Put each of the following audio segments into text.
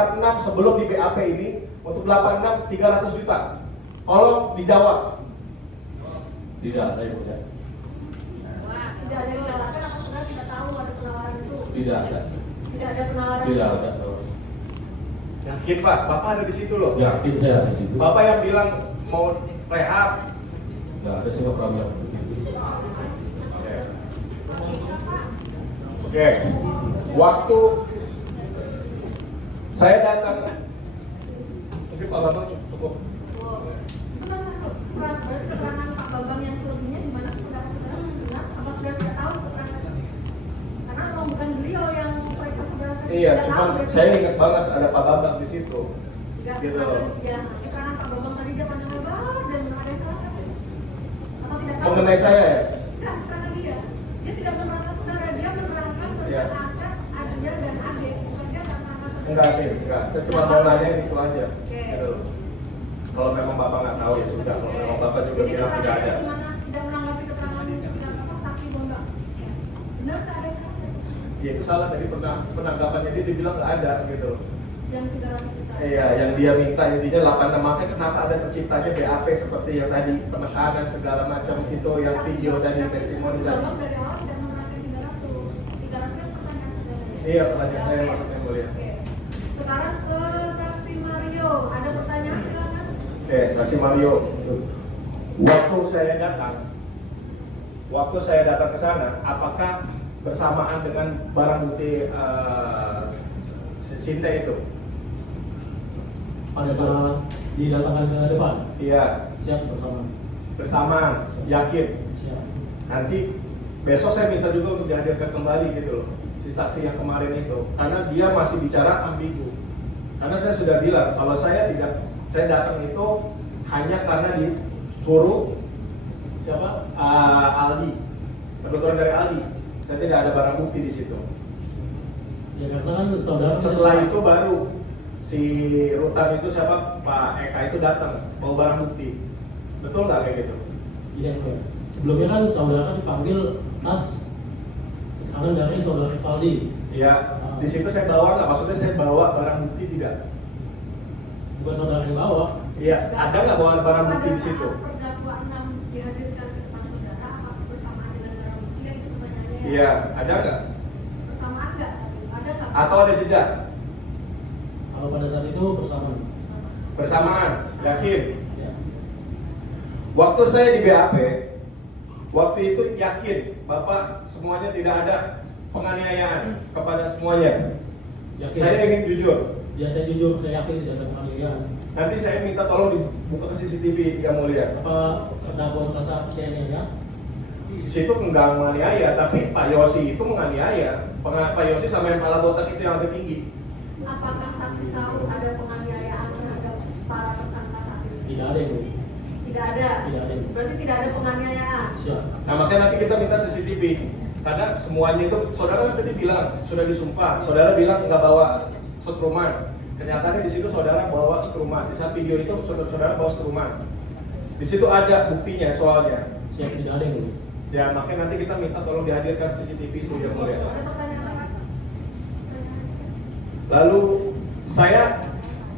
86 sebelum di BAP ini, untuk 86 300 juta. Tolong dijawab. Tidak, saya tidak. Tidak ada yang menawarkan, apa saudara tidak tahu ada penawaran itu? Tidak ada. Tidak ada penawaran. Tidak ada. Yakin Pak, Bapak ada di situ loh. Yakin saya ada di situ. Bapak yang bilang mau rehab. Tidak ada, saya nggak pernah bilang begitu. Oke. Waktu saya datang, mungkin Pak Bambang cukup. Benar, berarti keterangan Pak Bambang yang selebihnya di mana pendapat saudara benar? Apa saudara tidak tahu keterangan? Karena kalau bukan beliau yang periksa saudara kan Iya, tidak cuma tahu, berarti saya ingat banget ada Pak Bambang di situ. tidak Gitu pernah loh. ya. Keterangan Pak Bambang tadi dia panjang lebar dan ada yang salah. Apa tidak tahu? Mengenai saya ya? Tidak, karena dia tidak menerangkan saudara, dia menerangkan Iya. tentang Asep, Adria dan Ade, bukan dia menerangkan saudara. Enggak sih, enggak. Saya cuma mau nanya itu aja. Oke. Gitu loh. Kalau memang Bapak nggak tahu ya sudah. Kalau memang Bapak juga Jadi bilang tidak ada. tidak menanggapi keterangan yang tidak apa saksi Bambang. Benar tak ada saksi Ya itu salah tadi penanggapannya dia dibilang nggak ada gitu. yang 300 juta. Iya, yang dia minta intinya 86, makanya kenapa ada terciptanya BAP seperti yang tadi penekanan segala macam itu yang video dan yang testimoni Saksi tadi. Bambang dari awal tidak menerangkan 300. 300 kan pertanyaan saudara. Iya, pertanyaan saya maksudnya mulia. Oke. Sekarang ke saksi Mario, ada pertanyaan silakan. Oke, saksi Mario. Waktu saya datang ke sana, apakah bersamaan dengan barang bukti Sinta itu? Pada saat didatangkan ke depan, Iya, siap bersama. bersamaan, yakin. Siap. Nanti besok saya minta juga untuk dihadirkan kembali gitu loh, si saksi yang kemarin itu, karena dia masih bicara ambigu. Karena saya sudah bilang kalau saya datang itu hanya karena disuruh siapa Aldi, penuturan dari Aldi. Saya tidak ada barang bukti di situ. Ya karena kan saudara. Setelah itu baru si Rutan itu siapa Pak Eka itu datang bawa barang bukti. Betul nggak kayak gitu? Iya, ya. Sebelumnya kan saudara dipanggil tas karena dari saudara Valdi. Iya. Di situ saya bawa nggak? Maksudnya saya bawa barang bukti tidak? Bukan saudara yang bawa. Iya. Ada nggak bawa barang bukti di situ? Pada saat terdakwa 6 dihadirkan ke depan saudara, apakah bersamaan dengan barang bukti? Ya, itu pertanyaannya. Iya. Ada nggak? Bersamaan nggak? Ada nggak? Atau ada jeda? Kalau pada saat itu bersama. Bersamaan. Yakin? Ya. Waktu saya di BAP, waktu itu yakin Bapak semuanya tidak ada penganiayaan kepada semuanya. Yakin. Saya ingin jujur. Ya saya jujur, saya yakin tidak ada penganiayaan. Nanti saya minta tolong dibuka ke CCTV yang mulia. Apa terdakwa merasa percaya ya? Di situ enggak menganiaya, tapi Pak Yosi itu menganiaya. Pak Yosi sama yang kepala botak itu yang lebih tinggi. Apakah saksi tahu ada penganiayaan terhadap para tersangka saat ini? Tidak ada itu. Tidak ada. Tidak ada. Berarti tidak ada penganiayaan. Siap. Nah makanya nanti kita minta CCTV. Karena semuanya itu, saudara kan tadi bilang sudah disumpah. Saudara bilang nggak bawa setruman. Kenyataannya di situ saudara bawa setruman. Di saat video itu saudara bawa setruman. Di situ ada buktinya soalnya. Siap, tidak ada itu. Ya makanya nanti kita minta tolong dihadirkan CCTV itu yang mulia. Ada pertanyaan lain? Lalu saya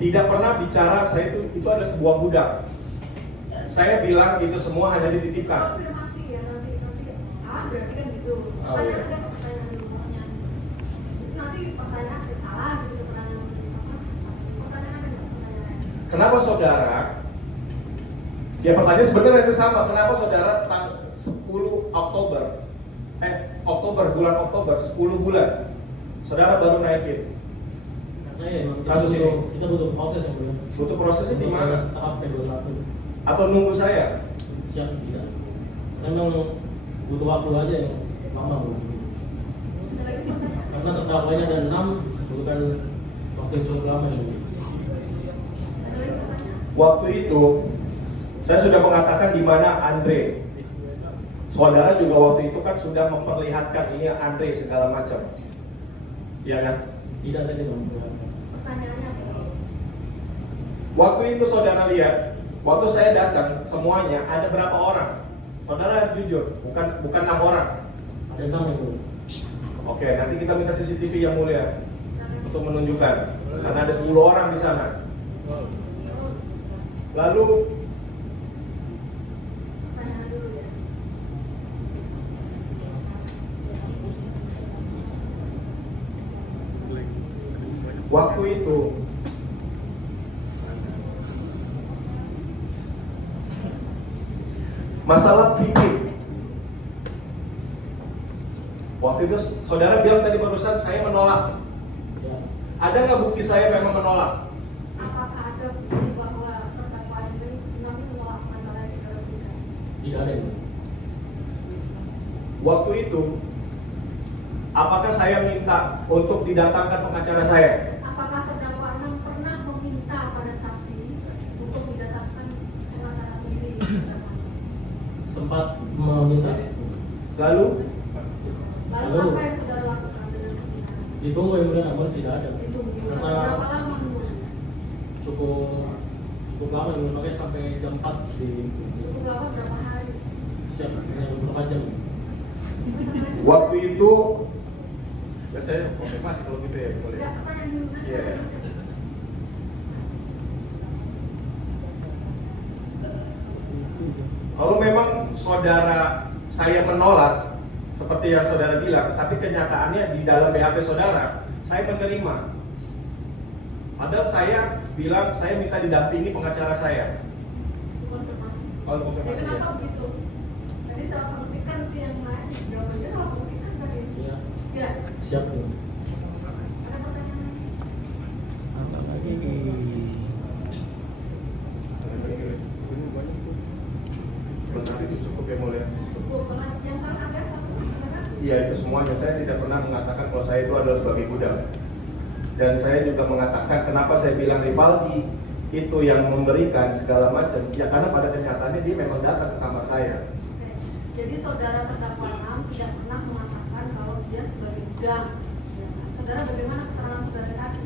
tidak pernah bicara saya itu ada sebuah gudang. Saya bilang itu semua hanya dititipkan. Konfirmasi ya nanti salah berarti kan gitu. Oh, iya. Pertanyaan ada pertanyaan dulu pertanyaan. Nanti pertanyaan salah gitu pertanyaan pertanyaan ada nggak pertanyaan? Kenapa saudara? Ya pertanyaan sebenarnya itu sama. Kenapa saudara 10 Oktober bulan Oktober 10 bulan saudara baru naikin? Karena ya memang Kasus ini. kita butuh proses yang belum. Butuh prosesnya di mana? Tahap P21. Atau nunggu saya? Siap, tidak. Memang butuh waktu aja yang lama Bu. Ada lagi pertanyaan? Karena terdakwanya ada 6, butuhkan waktu yang cukup lama ini. Ada lagi pertanyaan? Waktu itu saya sudah mengatakan di mana Andre. Saudara juga waktu itu kan sudah memperlihatkan ini Andre segala macam. Iya kan? Tidak, saya tidak memperlihatkan. Pertanyaannya apa? Waktu itu saudara lihat, waktu saya datang semuanya ada berapa orang? Saudara jujur, bukan 6 orang. Ada 6 itu. Oke, nanti kita minta CCTV yang mulia. untuk menunjukkan karena ada 10 orang di sana. Lalu Pertanyaan dulu ya. waktu itu masalah fikih. Waktu itu saudara bilang tadi barusan saya menolak. Ya. Ada nggak bukti saya memang menolak? Apakah ada bukti bahwa terdakwa ini benar menolak antara yang saudara berikan? Tidak ada yang Waktu itu apakah saya minta untuk didatangkan pengacara saya? Apakah terdakwa 6 pernah meminta pada saksi untuk didatangkan pengacara sendiri? sempat meminta. Lalu Lalu apa yang saudara lakukan dengan persidangan? Ditunggu yang mulia namun tidak ada. Ditunggu. Karena Berapa lama menunggu? cukup lama yang makanya sampai jam 4 di Cukup lama berapa hari? siap hanya beberapa jam. waktu itu ya saya konfirmasi kalau gitu ya boleh. Ya, pertanyaan dulu. Iya. Kalau memang saudara saya menolak seperti yang saudara bilang, tapi kenyataannya di dalam BAP saudara saya menerima. Padahal saya bilang saya minta didampingi pengacara saya. Konfirmasi. Kalau Ya, konfirmasi kenapa ya. begitu? Jadi salah pengertikan sih yang lain. Jawabannya salah pengertikan tadi. Ya, Ya. siap nih. Ada pertanyaan lagi? Apa lagi? Benar itu cukup ya mulia. Cukup. Yang salah ada satu sebenarnya. Iya itu semuanya, saya tidak pernah mengatakan kalau saya itu adalah sebagai budak. Dan saya juga mengatakan kenapa saya bilang Rivaldi itu yang memberikan segala macam. Ya karena pada kenyataannya dia memang datang ke kamar saya. Oke. Jadi saudara terdakwa 6 tidak pernah mengatakan kalau dia sebagai budak. Ya kan? Saudara bagaimana keterangan saudara tadi?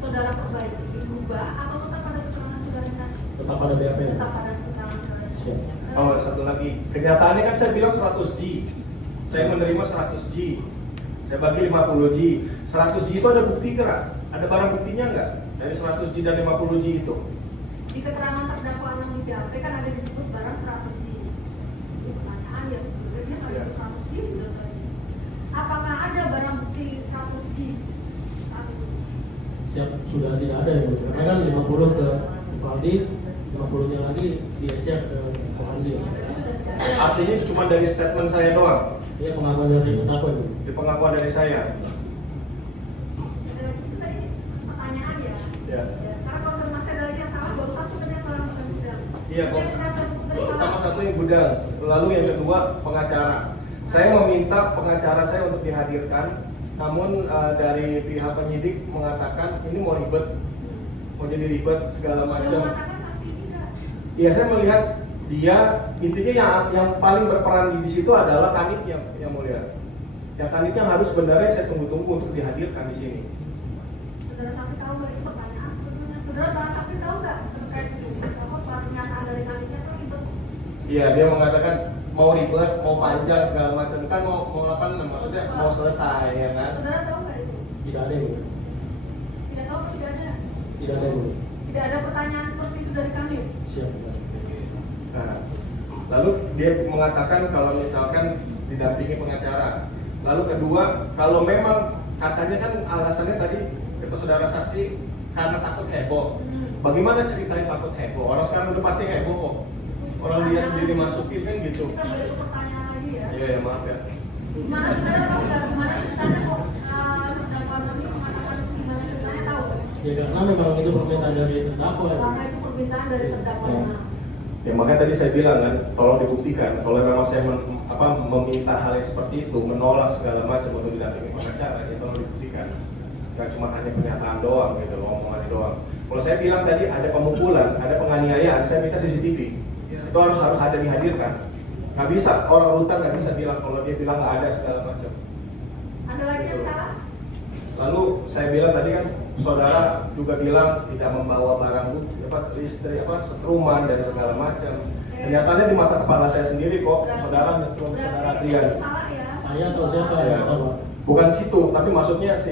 Saudara perbaiki, berubah atau tetap pada keterangan saudara tadi? Tetap pada BAP. Tetap pada keterangan saudara tadi. Siap. Oh satu lagi, kenyataannya kan saya bilang 100 G. Saya menerima 100 G. Saya bagi 50 G. 100 G itu ada bukti gerak? Ada barang buktinya nggak? Dari 100 G dan 50 G itu? Di keterangan terdakwa 6 di BAP kan ada disebut barang 100 G. Jadi pertanyaan ya sebetulnya dia nggak Ya. itu 100 G sudah tadi. Apakah ada barang bukti 100 G saat itu? Siap, sudah tidak ada yang karena kan 50 ke Rivaldi, 50-nya lagi diajak ke Rivaldi. Jadi sudah tidak ada. Artinya cuma dari statement saya doang, Iya pengakuan dari terdakwa itu. di pengakuan dari saya. Itu tadi pertanyaan ya. Ya. Ya, sekarang konfirmasi ada lagi yang salah, baru satu tadi yang salah bukan gudang. Iya, kok. Kita satu tadi Pertama salah. satu yang gudang, lalu yang kedua pengacara. Saya meminta pengacara saya untuk dihadirkan, namun dari pihak penyidik mengatakan ini mau ribet, mau jadi ribet segala Yang macam. mengatakan saksi tidak. Iya, saya melihat dia intinya yang paling berperan di situ adalah kanitnya yang mulia. Yang kanitnya harus sebenarnya saya tunggu-tunggu untuk dihadirkan di sini. Saudara saksi tahu nggak itu pertanyaan sebenarnya? Saudara saksi tahu nggak terkait itu? Apa pernyataan dari kandidatnya itu ribet? Iya, dia mengatakan mau ribet, mau panjang segala macam. Kan mau apa namanya? Maksudnya mau selesai ya kan? Saudara tahu nggak itu? Tidak ada yang Tidak tahu atau tidak ada? tidak ada yang Tidak ada pertanyaan seperti itu dari kami. siap. Nah, lalu dia mengatakan kalau misalkan didampingi pengacara. Lalu kedua, kalau memang katanya kan alasannya tadi kata saudara saksi karena takut heboh. Bagaimana ceritanya takut heboh? Orang sekarang udah pasti heboh kok. Orang dia sendiri masukin kan gitu. Kita balik ke pertanyaan lagi ya. Iya ya maaf ya. Gimana saudara tahu nggak gimana ceritanya kok terdakwa kami mengatakan gimana ceritanya tahu? Ya karena memang itu permintaan dari terdakwa. Karena itu permintaan dari terdakwa. Ya. Ya makanya tadi saya bilang kan, tolong dibuktikan. Kalau memang saya meminta hal yang seperti itu, menolak segala macam untuk didampingi pengacara, ya tolong dibuktikan. Gak cuma hanya pernyataan doang gitu, omongan doang. Kalau saya bilang tadi ada pemukulan, ada penganiayaan, saya minta CCTV. Itu harus ada dihadirkan. Nggak bisa orang rutan nggak bisa bilang kalau dia bilang nggak ada segala macam. Ada lagi yang salah? Lalu saya bilang tadi kan saudara juga bilang tidak membawa barang bukti, istri setruman dan segala macam. Kenyataannya di mata kepala saya sendiri kok saudara nyetrum saudara Adrian. Salah ya. Saya atau siapa Ya. yang tahu? Bukan situ, tapi maksudnya si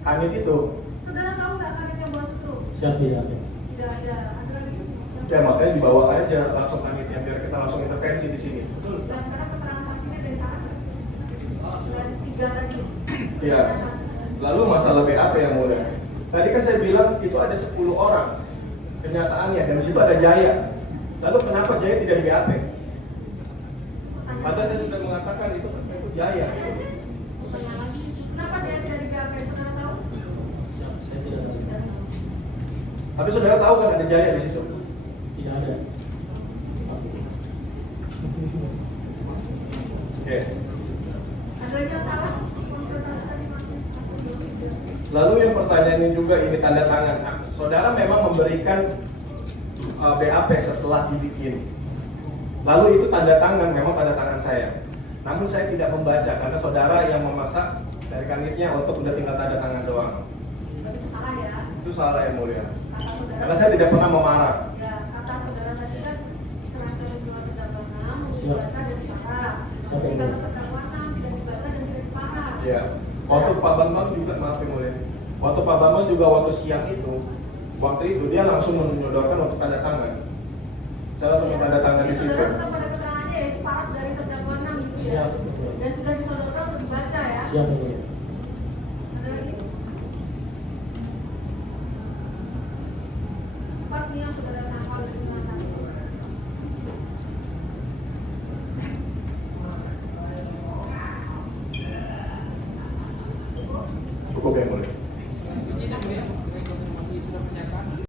kanit itu. Saudara tahu nggak kanit yang bawa struk? Siap tidak ada. Tidak ada. Ada lagi? Ya makanya dibawa aja langsung kanitnya biar kita langsung intervensi di sini. Dan sekarang keterangan saksinya dari sana nggak? Dari 3 tadi. Ya. Lalu masalah BAP yang mulia. Tadi kan saya bilang itu ada 10 orang kenyataannya dan di situ ada Jaya. Lalu kenapa Jaya tidak di BAP? Padahal saya sudah mengatakan itu Jaya. Kenapa dia tidak di BAP? Saudara tahu? Siap, saya tidak tahu. Tapi saudara tahu kan ada Jaya di situ? Tidak ada. Oke. Ada yang salah? Konfrontasi tadi masih. Lalu yang pertanyaannya juga ini tanda tangan. Nah, saudara memang memberikan BAP setelah dibikin. Lalu itu tanda tangan, memang tanda tangan saya. Namun saya tidak membaca karena saudara yang memaksa dari kanitnya untuk udah tinggal tanda tangan doang. Itu salah ya. Itu salah yang mulia. Kata saudara. Karena saya tidak pernah memarah. Ya, kata saudara tadi kan diserahkan oleh dua terdakwa 6 Siap. dibaca dan diparah. Siap. Jadi kata terdakwa 6 tidak dibaca dan tidak diparah. Ya. Waktu Pak Bambang juga, maaf yang mulia. Waktu Pak Bambang juga waktu siang itu, waktu itu dia langsung menyodorkan untuk tanda tangan. Saya langsung minta tanda tangan di situ. Saudara tetap pada keterangannya yaitu paraf dari terdakwa 6 gitu ya. Siap. Dan sudah disodorkan untuk dibaca ya. Siap ini. Ada lagi? 4 nih yang sudah